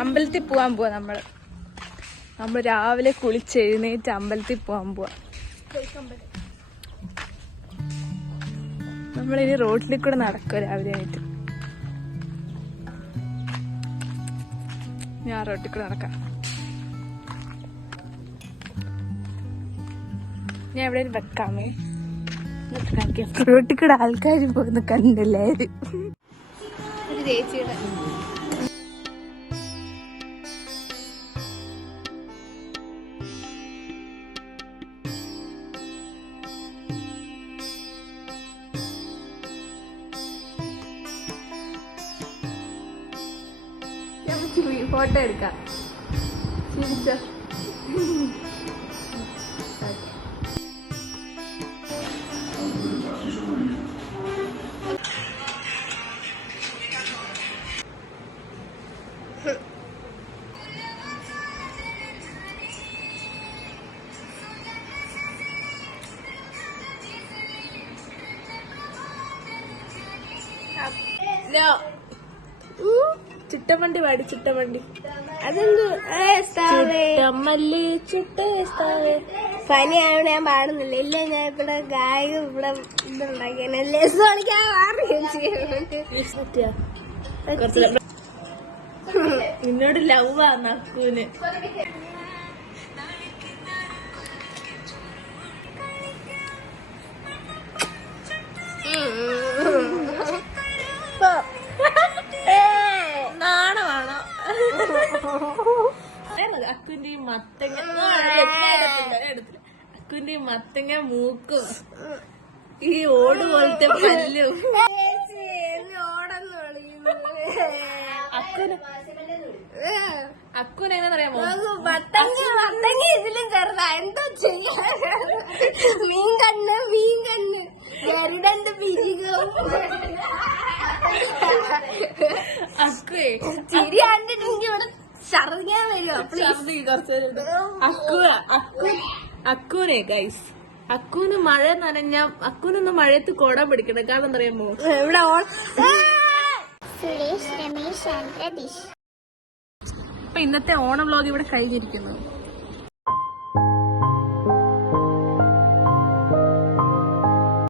അമ്പലത്തിൽ പോവാൻ പോവാ നമ്മൾ രാവിലെ കുളിച്ചെഴുന്നേറ്റ് അമ്പലത്തിൽ പോവാൻ പോവാ. നമ്മളിനി റോഡിൽ കൂടെ നടക്കുക രാവിലെ ആയിട്ട്. ഞാൻ റോഡിൽ കൂടെ നടക്കാം. ഞാൻ എവിടെയും വെക്കാമേ. റോഡിൽ കൂടെ ആൾക്കാർ പോകുന്ന കണ്ടില്ലേ ചേച്ചിയുടെ. ഫോട്ടോ എടുക്കാം. ചിരിച്ചോ. ചിട്ടമണ്ടി പാടി. ചിട്ടമണ്ടി അതെന്ത് ചുട്ടമല്ലി ചുട്ടേ പനിയായോണ്ട് ഞാൻ പാടുന്നില്ല. ഇല്ല ഞാൻ ഇവിടെ ഗായക ഇവിടെ ഇതുണ്ടാക്കിയല്ലേ നിന്നോട് ലവ് ആ നക്കൂന്. നാണമാണോ? അക്കുന്റെയും മത്തങ്ങ അക്കുന്റെയും മത്തങ്ങ മൂക്കും ഈ ഓട് പോലത്തെ പല്ലും. അക്കുന് എങ്ങനെയാണെന്നറിയാമോ? മത്തങ്ങ ഇതിലും ചെറുതാ. എന്തോ ചെയ്യാ. മീൻ കണ്ണ് ഗരുഡന്റെ പിരികും. അക്കുവേ ചിരി കണ്ടിട്ടെങ്കിൽ ഇവിടെ ഛർദിക്കാൻ വരുമോ? അക്കുനെ ഗൈസ്, അക്കുന് മഴ നനഞ്ഞ അക്കുനൊന്ന് മഴയത്ത് കോടാൻ പിടിക്കണം. കാരണം എന്തറിയാമോ? ഇവിടെ അപ്പൊ ഇന്നത്തെ ഓണം വ്ലോഗ് ഇവിടെ കഴിഞ്ഞിരിക്കുന്നു.